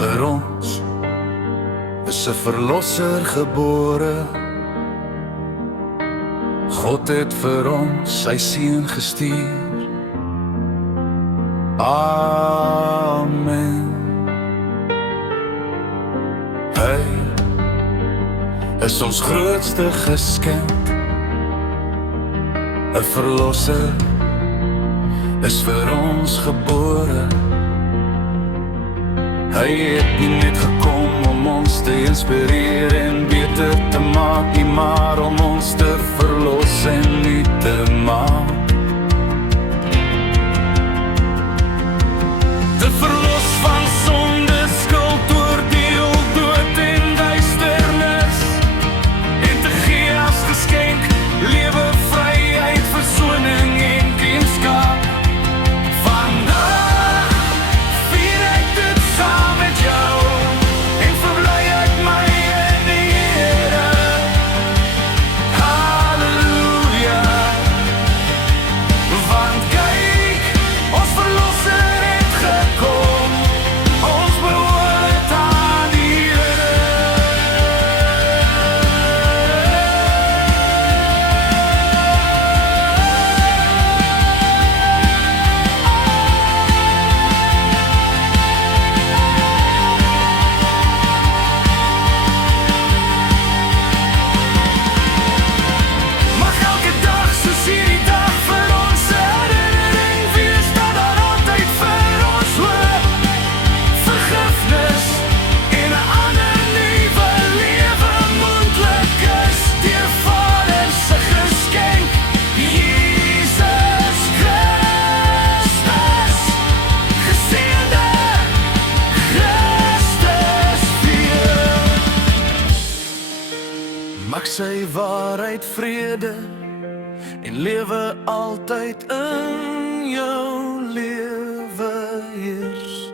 Vir ons is 'n verlosser gebore. God het vir ons sy seun gestuur. Amen. Hy is ons grootste geskenk. 'n Verlosser is vir ons gebore. Hy het nie net gekom om ons te inspireer en beter te maak nie, maar om ons te verlos en nuut te maak. Te verlos van sonde, skuld, oordeel, dood en duisternis, en te gee as geskenk lewe, vryheid, versoening en kindskap. Vandag vier ek dit saam met jou en verbly ek my in die Here. Halleluja. Want kyk, ons verlosser het gekom, ons behoort aan die Here. Mag elke dag soos hierdie dag vir ons 'n herinnering wees dat daar altyd vir ons hoop, vergifnis en 'n ander nuwe lewe moontlik is deur Vader se geskenk, Jesus Christus. Geseënde Christus vier. Mag sy waarheid vrede en lewe altyd in jou lewe heers.